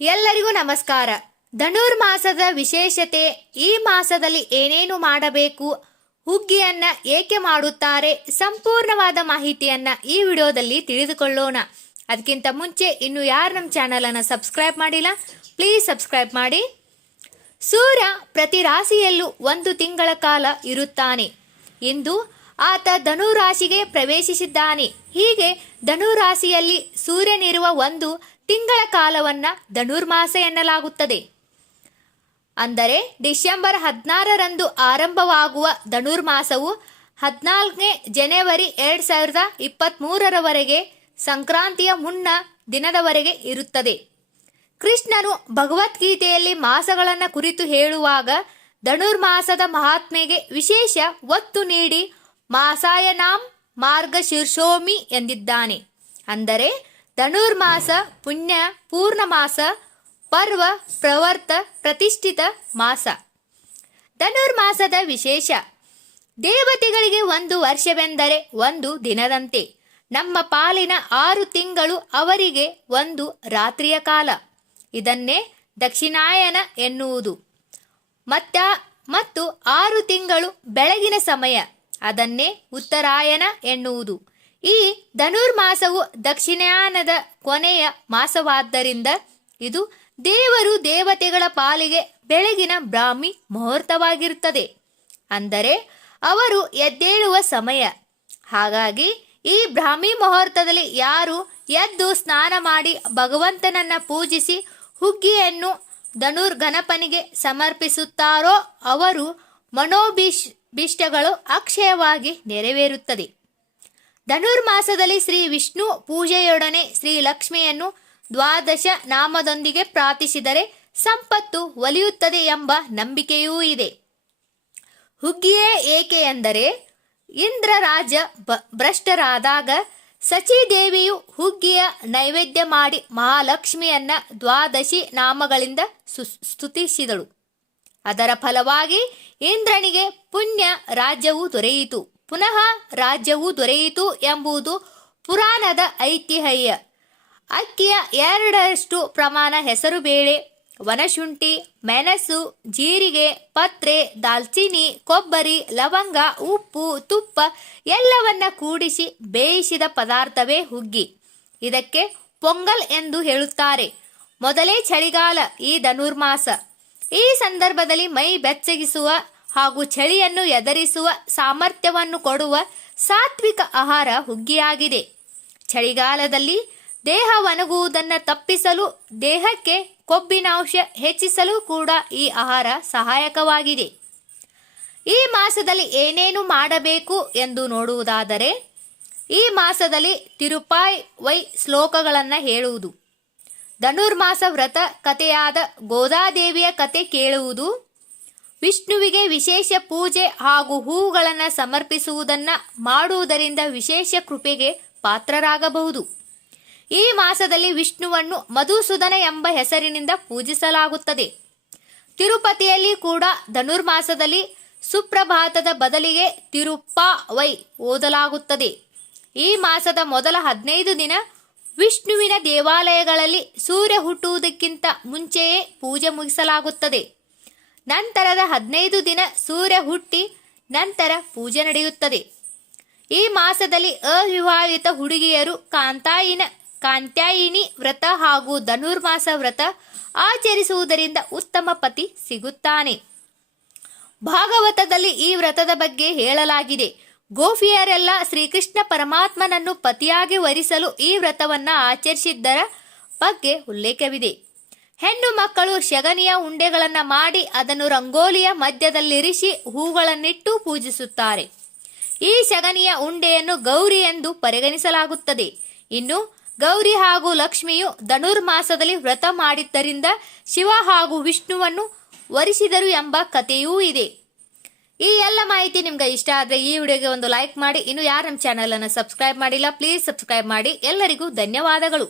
ಎಲ್ಲರಿಗೂ ನಮಸ್ಕಾರ. ಧನುರ್ಮಾಸದ ವಿಶೇಷತೆ, ಈ ಮಾಸದಲ್ಲಿ ಏನೇನು ಮಾಡಬೇಕು, ಹುಗ್ಗಿಯನ್ನ ಏಕೆ ಮಾಡುತ್ತಾರೆ, ಸಂಪೂರ್ಣವಾದ ಮಾಹಿತಿಯನ್ನ ಈ ವಿಡಿಯೋದಲ್ಲಿ ತಿಳಿದುಕೊಳ್ಳೋಣ. ಅದಕ್ಕಿಂತ ಮುಂಚೆ ಇನ್ನು ಯಾರು ನಮ್ಮ ಚಾನಲ್ ಅನ್ನು ಸಬ್ಸ್ಕ್ರೈಬ್ ಮಾಡಿಲ್ಲ, ಪ್ಲೀಸ್ ಸಬ್ಸ್ಕ್ರೈಬ್ ಮಾಡಿ. ಸೂರ್ಯ ಪ್ರತಿ ರಾಶಿಯಲ್ಲೂ 1 ತಿಂಗಳ ಕಾಲ ಇರುತ್ತಾನೆ. ಇಂದು ಆತ ಧನುರಾಶಿಗೆ ಪ್ರವೇಶಿಸಿದ್ದಾನೆ. ಹೀಗೆ ಧನುರಾಶಿಯಲ್ಲಿ ಸೂರ್ಯನಿರುವ 1 ತಿಂಗಳ ಕಾಲವನ್ನ ಧನುರ್ಮಾಸ ಎನ್ನಲಾಗುತ್ತದೆ. ಅಂದರೆ ಡಿಸೆಂಬರ್ 16ರಂದು ಆರಂಭವಾಗುವ ಧನುರ್ಮಾಸವು 14ನೇ ಜನವರಿ 2023ರವರೆಗೆ ಸಂಕ್ರಾಂತಿಯ ಮುನ್ನ ದಿನದವರೆಗೆ ಇರುತ್ತದೆ. ಕೃಷ್ಣನು ಭಗವದ್ಗೀತೆಯಲ್ಲಿ ಮಾಸಗಳನ್ನು ಕುರಿತು ಹೇಳುವಾಗ ಧನುರ್ಮಾಸದ ಮಹಾತ್ಮೆಗೆ ವಿಶೇಷ ಒತ್ತು ನೀಡಿ ಮಾಸಾಯನಾಂ ಮಾರ್ಗಶೀರ್ಷೋಮಿ ಎಂದಿದ್ದಾನೆ. ಅಂದರೆ ಧನುರ್ಮಾಸ ಪುಣ್ಯ ಪೂರ್ಣಮಾಸ, ಪರ್ವ ಪ್ರವರ್ತ ಪ್ರತಿಷ್ಠಿತ ಮಾಸ. ಧನುರ್ಮಾಸದ ವಿಶೇಷ, ದೇವತೆಗಳಿಗೆ 1 ವರ್ಷವೆಂದರೆ 1 ದಿನದಂತೆ. ನಮ್ಮ ಪಾಲಿನ 6 ತಿಂಗಳು ಅವರಿಗೆ 1 ರಾತ್ರಿಯ ಕಾಲ. ಇದನ್ನೇ ದಕ್ಷಿಣಾಯನ ಎನ್ನುವುದು. ಮತ್ತು 6 ತಿಂಗಳು ಬೆಳಗಿನ ಸಮಯ, ಅದನ್ನೇ ಉತ್ತರಾಯಣ ಎನ್ನುವುದು. ಈ ಧನುರ್ಮಾಸವು ದಕ್ಷಿಣಾಯನದ ಕೊನೆಯ ಮಾಸವಾದ್ದರಿಂದ ಇದು ದೇವರು ದೇವತೆಗಳ ಪಾಲಿಗೆ ಬೆಳಗಿನ ಬ್ರಾಹ್ಮಿ ಮುಹೂರ್ತವಾಗಿರುತ್ತದೆ. ಅಂದರೆ ಅವರು ಎದ್ದೇಳುವ ಸಮಯ. ಹಾಗಾಗಿ ಈ ಬ್ರಾಹ್ಮಿ ಮುಹೂರ್ತದಲ್ಲಿ ಯಾರು ಎದ್ದು ಸ್ನಾನ ಮಾಡಿ ಭಗವಂತನನ್ನ ಪೂಜಿಸಿ ಹುಗ್ಗಿಯನ್ನು ಧನುರ್ಗಣಪನಿಗೆ ಸಮರ್ಪಿಸುತ್ತಾರೋ ಅವರು ಮನೋಭೀಷ್ಟಗಳು ಅಕ್ಷಯವಾಗಿ ನೆರವೇರುತ್ತದೆ. ಧನುರ್ಮಾಸದಲ್ಲಿ ಶ್ರೀ ವಿಷ್ಣು ಪೂಜೆಯೊಡನೆ ಶ್ರೀ ಲಕ್ಷ್ಮಿಯನ್ನು 12 ನಾಮದೊಂದಿಗೆ ಪ್ರಾರ್ಥಿಸಿದರೆ ಸಂಪತ್ತು ಒಲಿಯುತ್ತದೆ ಎಂಬ ನಂಬಿಕೆಯೂ ಇದೆ. ಹುಗ್ಗಿಯೇ ಏಕೆ ಎಂದರೆ, ಇಂದ್ರ ರಾಜ ಭ್ರಷ್ಟರಾದಾಗ ಸಚೀದೇವಿಯು ಹುಗ್ಗಿಯ ನೈವೇದ್ಯ ಮಾಡಿ ಮಹಾಲಕ್ಷ್ಮಿಯನ್ನ 12 ನಾಮಗಳಿಂದ ಸ್ತುತಿಸಿದಳು. ಅದರ ಫಲವಾಗಿ ಇಂದ್ರನಿಗೆ ಪುಣ್ಯ ರಾಜ್ಯವು ದೊರೆಯಿತು, ಪುನಃ ರಾಜ್ಯವು ದೊರೆಯಿತು ಎಂಬುದು ಪುರಾಣದ ಐತಿಹ್ಯ. ಅಕ್ಕಿಯ 2ರಷ್ಟು ಪ್ರಮಾಣ ಹೆಸರುಬೇಳೆ, ವನಶುಂಠಿ, ಮೆಣಸು, ಜೀರಿಗೆ, ಪತ್ರೆ, ದಾಲ್ಚಿನ್ನಿ, ಕೊಬ್ಬರಿ, ಲವಂಗ, ಉಪ್ಪು, ತುಪ್ಪ ಎಲ್ಲವನ್ನ ಕೂಡಿಸಿ ಬೇಯಿಸಿದ ಪದಾರ್ಥವೇ ಹುಗ್ಗಿ. ಇದಕ್ಕೆ ಪೊಂಗಲ್ ಎಂದು ಹೇಳುತ್ತಾರೆ. ಮೊದಲೇ ಚಳಿಗಾಲ ಈ ಧನುರ್ಮಾಸ. ಈ ಸಂದರ್ಭದಲ್ಲಿ ಮೈ ಬೆಚ್ಚಗಿಸುವ ಹಾಗೂ ಚಳಿಯನ್ನು ಎದುರಿಸುವ ಸಾಮರ್ಥ್ಯವನ್ನು ಕೊಡುವ ಸಾತ್ವಿಕ ಆಹಾರ ಹುಗ್ಗಿಯಾಗಿದೆ. ಚಳಿಗಾಲದಲ್ಲಿ ದೇಹ ಒಣಗುವುದನ್ನು ತಪ್ಪಿಸಲು, ದೇಹಕ್ಕೆ ಕೊಬ್ಬಿನಾಂಶ ಹೆಚ್ಚಿಸಲು ಕೂಡ ಈ ಆಹಾರ ಸಹಾಯಕವಾಗಿದೆ. ಈ ಮಾಸದಲ್ಲಿ ಏನೇನು ಮಾಡಬೇಕು ಎಂದು ನೋಡುವುದಾದರೆ, ಈ ಮಾಸದಲ್ಲಿ ತಿರುಪಾಯಿ ಶ್ಲೋಕಗಳನ್ನು ಹೇಳುವುದು, ಧನುರ್ಮಾಸ ವ್ರತ ಕಥೆಯಾದ ಗೋದಾದೇವಿಯ ಕತೆ ಕೇಳುವುದು, ವಿಷ್ಣುವಿಗೆ ವಿಶೇಷ ಪೂಜೆ ಹಾಗೂ ಹೂಗಳನ್ನು ಸಮರ್ಪಿಸುವುದನ್ನು ಮಾಡುವುದರಿಂದ ವಿಶೇಷ ಕೃಪೆಗೆ ಪಾತ್ರರಾಗಬಹುದು. ಈ ಮಾಸದಲ್ಲಿ ವಿಷ್ಣುವನ್ನು ಮಧುಸೂದನ ಎಂಬ ಹೆಸರಿನಿಂದ ಪೂಜಿಸಲಾಗುತ್ತದೆ. ತಿರುಪತಿಯಲ್ಲಿ ಕೂಡ ಧನುರ್ಮಾಸದಲ್ಲಿ ಸುಪ್ರಭಾತದ ಬದಲಿಗೆ ತಿರುಪ್ಪಾವೈ ಓದಲಾಗುತ್ತದೆ. ಈ ಮಾಸದ ಮೊದಲ 15 ದಿನ ವಿಷ್ಣುವಿನ ದೇವಾಲಯಗಳಲ್ಲಿ ಸೂರ್ಯ ಹುಟ್ಟುವುದಕ್ಕಿಂತ ಮುಂಚೆಯೇ ಪೂಜೆ ಮುಗಿಸಲಾಗುತ್ತದೆ. ನಂತರದ 15 ದಿನ ಸೂರ್ಯ ಹುಟ್ಟಿ ನಂತರ ಪೂಜೆ ನಡೆಯುತ್ತದೆ. ಈ ಮಾಸದಲ್ಲಿ ಅವಿವಾಹಿತ ಹುಡುಗಿಯರು ಕಾಂತ್ಯಾಯಿನಿ ವ್ರತ ಹಾಗೂ ಧನುರ್ಮಾಸ ವ್ರತ ಆಚರಿಸುವುದರಿಂದ ಉತ್ತಮ ಪತಿ ಸಿಗುತ್ತಾನೆ. ಭಾಗವತದಲ್ಲಿ ಈ ವ್ರತದ ಬಗ್ಗೆ ಹೇಳಲಾಗಿದೆ. ಗೋಪಿಯರೆಲ್ಲ ಶ್ರೀಕೃಷ್ಣ ಪರಮಾತ್ಮನನ್ನು ಪತಿಯಾಗಿ ವರಿಸಲು ಈ ವ್ರತವನ್ನ ಆಚರಿಸಿದ್ದರ ಬಗ್ಗೆ ಉಲ್ಲೇಖವಿದೆ. ಹೆಣ್ಣು ಮಕ್ಕಳು ಶಗನಿಯ ಉಂಡೆಗಳನ್ನು ಮಾಡಿ ಅದನ್ನು ರಂಗೋಲಿಯ ಮಧ್ಯದಲ್ಲಿರಿಸಿ ಹೂಗಳನ್ನಿಟ್ಟು ಪೂಜಿಸುತ್ತಾರೆ. ಈ ಶಗನಿಯ ಉಂಡೆಯನ್ನು ಗೌರಿ ಎಂದು ಪರಿಗಣಿಸಲಾಗುತ್ತದೆ. ಇನ್ನು ಗೌರಿ ಹಾಗೂ ಲಕ್ಷ್ಮಿಯು ಧನುರ್ಮಾಸದಲ್ಲಿ ವ್ರತ ಮಾಡಿದ್ದರಿಂದ ಶಿವ ಹಾಗೂ ವಿಷ್ಣುವನ್ನು ವರಿಸಿದರು ಎಂಬ ಕಥೆಯೂ ಇದೆ. ಈ ಎಲ್ಲ ಮಾಹಿತಿ ನಿಮ್ಗೆ ಇಷ್ಟ ಆದರೆ ಈ ವಿಡಿಯೋಗೆ ಒಂದು ಲೈಕ್ ಮಾಡಿ. ಇನ್ನು ಯಾರು ನಮ್ಮ ಚಾನಲ್ ಅನ್ನು ಸಬ್ಸ್ಕ್ರೈಬ್ ಮಾಡಿಲ್ಲ, ಪ್ಲೀಸ್ ಸಬ್ಸ್ಕ್ರೈಬ್ ಮಾಡಿ. ಎಲ್ಲರಿಗೂ ಧನ್ಯವಾದಗಳು.